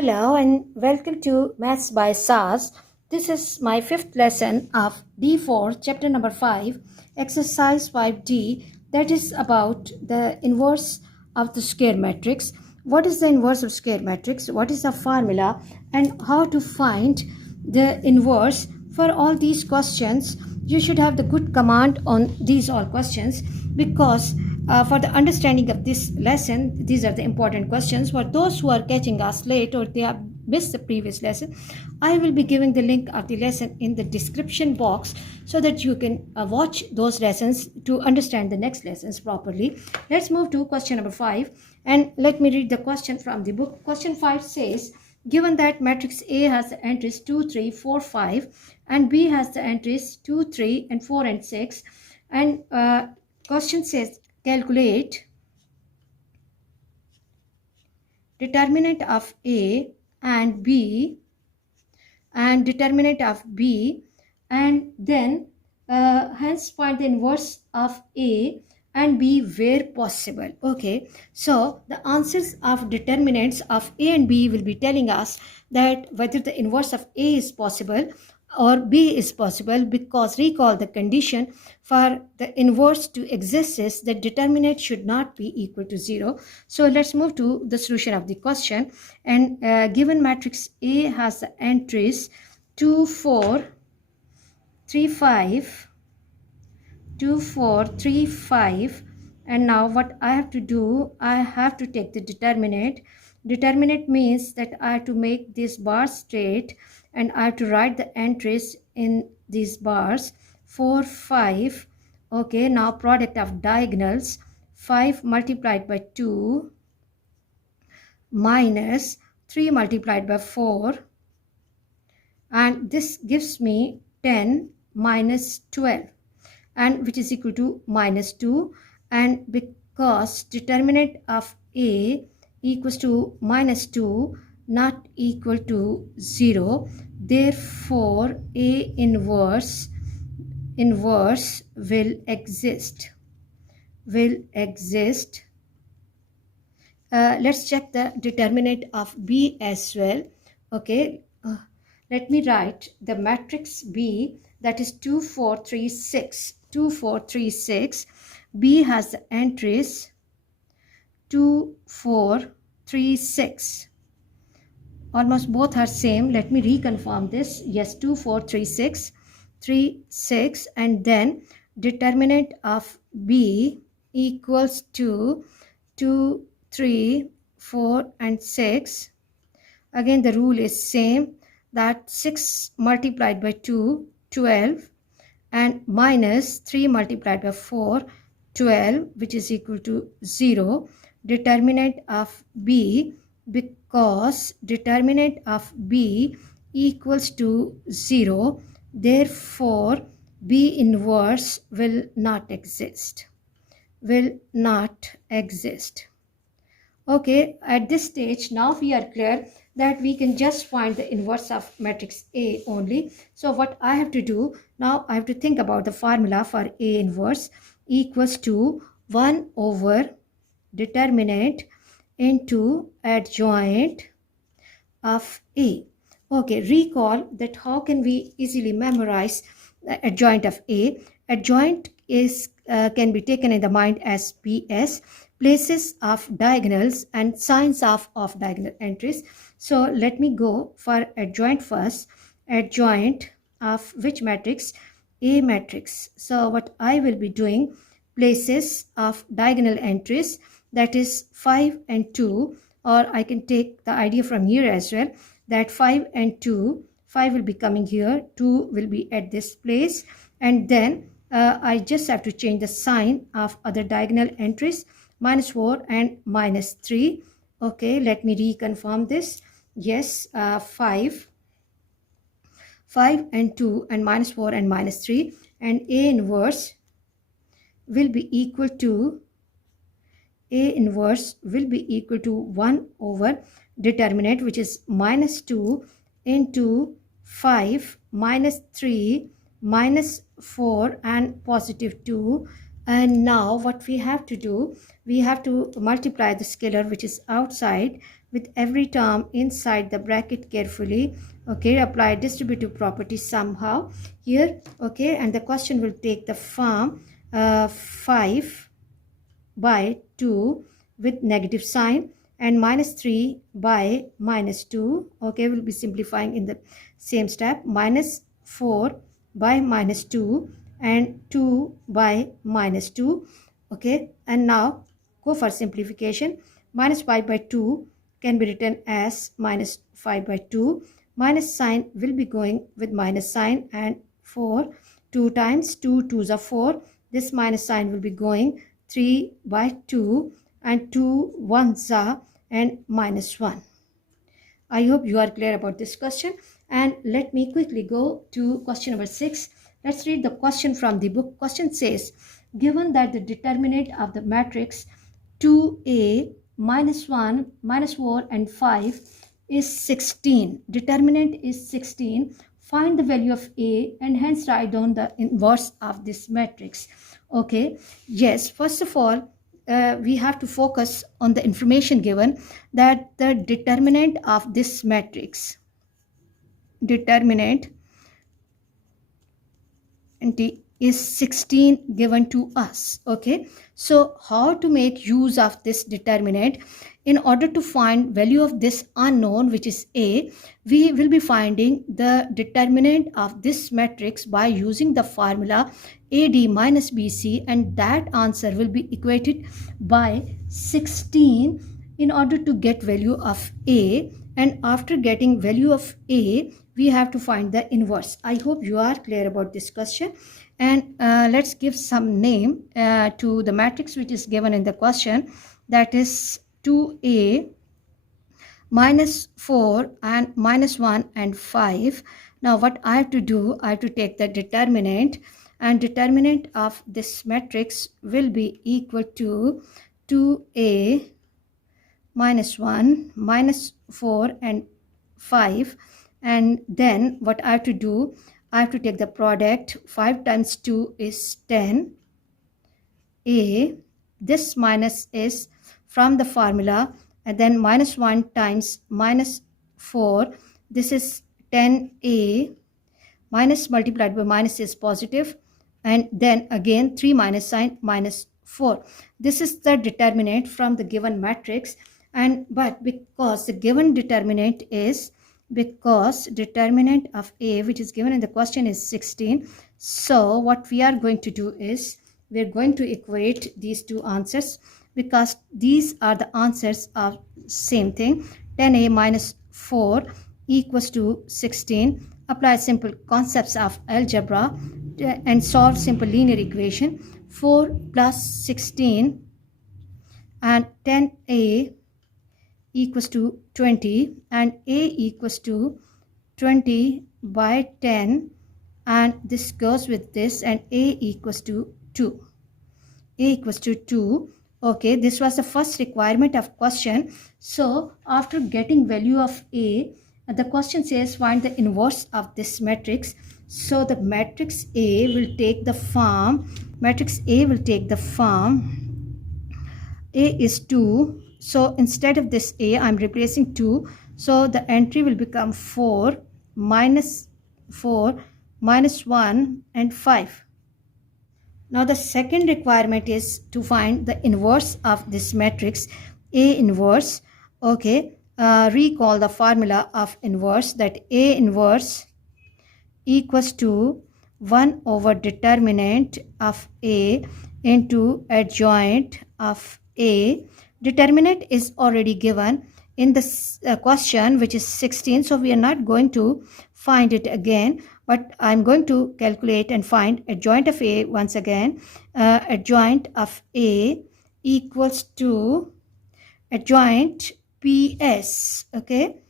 Hello and welcome to Maths by SAS. This is my fifth lesson of D4, chapter number 5, exercise 5D, that is about the inverse of the square matrix. What is the inverse of square matrix? What is the formula and how to find the inverse? For all these questions, you should have the good command on these all questions because for the understanding of this lesson, these are the important questions. For those who are catching us late or they have missed the previous lesson, I will be giving the link of the lesson in the description box so that you can watch those lessons to understand the next lessons properly. Let's move to question number 5 and let me read the question from the book. Question 5 says, given that matrix A has the entries 2, 3, 4, 5 and B has the entries 2, 3 and 4 and 6 and question says calculate determinant of A and B and determinant of B and then hence find the inverse of A and B where possible. Okay, so the answers of determinants of A and B will be telling us that whether the inverse of A is possible or B is possible, because recall the condition for the inverse to exist is that determinant should not be equal to 0. So let's move to the solution of the question. And given matrix A has the entries 2, 4, 3, 5, 2, 4, 3, 5, and now what I have to do, I have to take the determinant. Determinant means that I have to make this bar straight and I have to write the entries in these bars. 4, 5. Okay, now product of diagonals. 5 multiplied by 2 minus 3 multiplied by 4. And this gives me 10 minus 12. And which is equal to minus 2. And because determinant of A equals to minus 2 not equal to 0, therefore A inverse will exist. Let's check the determinant of B as well. Okay, let me write the matrix B, that is 2, 4, 3, 6. 2, 4, 3, 6. B has the entries 2, 4, 3, 6. Almost both are same. Let me reconfirm this. Yes, 2, 4, 3, 6. 3, 6. And then determinant of B equals to 2, 3, 4 and 6. Again, the rule is same, that 6 multiplied by 2, 12. And minus 3 multiplied by 4, 12, which is equal to 0. Determinant of B, because determinant of B equals to 0, therefore B inverse will not exist. Okay, at this stage, now we are clear that we can just find the inverse of matrix A only. So what I have to do, now I have to think about the formula for A inverse equals to 1 over determinant into adjoint of A. Okay, recall that how can we easily memorize the adjoint of A. Adjoint is can be taken in the mind as PS, places of diagonals and signs of diagonal entries. So let me go for adjoint first. Adjoint of which matrix? A matrix. So what I will be doing, places of diagonal entries, that is 5 and 2, or I can take the idea from here as well, that 5 and 2, 5 will be coming here, 2 will be at this place, and then I just have to change the sign of other diagonal entries, minus 4 and minus 3. Okay, let me reconfirm this. Yes, 5 and 2 and minus 4 and minus 3, and A inverse will be equal to 1 over determinant, which is minus 2 into 5 minus 3 minus 4 and positive 2. And now what we have to do, we have to multiply the scalar which is outside with every term inside the bracket carefully. Okay, apply distributive property somehow here. Okay, and the question will take the form 5 by 2 with negative sign, and minus 3 by minus 2. Okay, we'll be simplifying in the same step. Minus 4 by minus 2 and 2 by minus 2. Okay, and now go for simplification. Minus 5 by 2 can be written as minus 5 by 2. Minus sign will be going with minus sign, and 4 2 times 2 2s are 4. This minus sign will be going 3 by 2, and 2 1s are and minus 1. I hope you are clear about this question. And let me quickly go to question number 6. Let's read the question from the book. Question says, given that the determinant of the matrix 2a minus 1 minus 4 and 5 is 16. Determinant is 16. Find the value of a and hence write down the inverse of this matrix. Okay, yes, first of all, we have to focus on the information given that the determinant of this matrix, determinant is 16 given to us. Okay, so how to make use of this determinant? In order to find value of this unknown, which is a, we will be finding the determinant of this matrix by using the formula AD minus BC, and that answer will be equated by 16 in order to get value of a. And after getting value of a, we have to find the inverse. I hope you are clear about this question. And let's give some name to the matrix which is given in the question, that is 2a minus 4 and minus 1 and 5. Now what I have to do, I have to take the determinant, and determinant of this matrix will be equal to 2a minus 1 minus 4 and 5. And then what I have to do, I have to take the product. 5 times 2 is 10 a. This minus is from the formula, and then minus 1 times minus 4, this is 10a, minus multiplied by minus is positive, and then again 3 minus sign minus 4. This is the determinant from the given matrix. And but because the given determinant is, because determinant of a which is given in the question is 16, so what we are going to do is we are going to equate these two answers, because these are the answers of same thing. 10a minus 4 equals to 16. Apply simple concepts of algebra and solve simple linear equation. 4 plus 16 and 10a equals to 20, and a equals to 20 by 10, and this goes with this, and a equals to 2. A equals to 2. Okay, this was the first requirement of question. So after getting value of a, the question says find the inverse of this matrix. So the matrix A will take the form, A is 2. So instead of this a, I'm replacing 2. So the entry will become 4 minus 1 and 5. Now the second requirement is to find the inverse of this matrix, A inverse. Okay, recall the formula of inverse, that A inverse equals to 1 over determinant of A into adjoint of A. Determinant is already given in this question, which is 16, so we are not going to find it again, but I'm going to calculate and find adjoint of A once again. Adjoint of A equals to adjoint PS. Okay,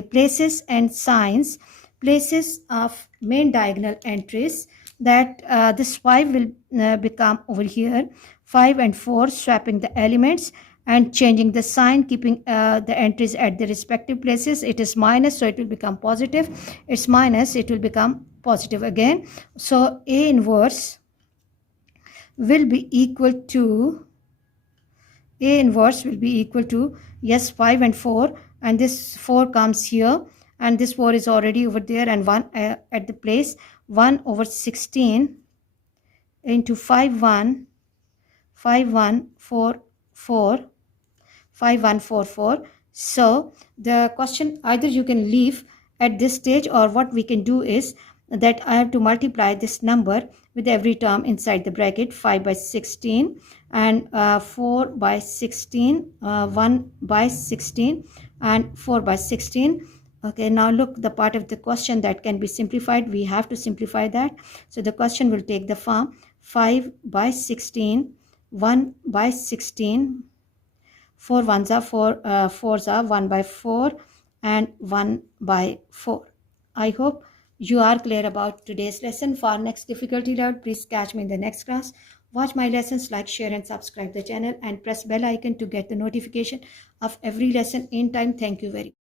places and signs, places of main diagonal entries, that this 5 will become over here 5 and 4, swapping the elements and changing the sign, keeping the entries at the respective places. It is minus, so it will become positive. It's minus, it will become positive again. So A inverse will be equal to A inverse will be equal to, yes, 5 and 4, and this 4 comes here, and this 4 is already over there, and 1 at the place. 1 over 16 into 5 1 5 1 4 4 5144. So the question, either you can leave at this stage, or what we can do is that I have to multiply this number with every term inside the bracket. 5 by 16 and 4 by 16, 1 by 16 and 4 by 16. Okay, now look, the part of the question that can be simplified, we have to simplify that. So the question will take the form 5 by 16, 1 by 16, 4 ones are 4, 4s are 1 by 4, and 1 by 4. I hope you are clear about today's lesson. For next difficulty level, please catch me in the next class. Watch my lessons, like, share and subscribe the channel, and press bell icon to get the notification of every lesson in time. Thank you very much.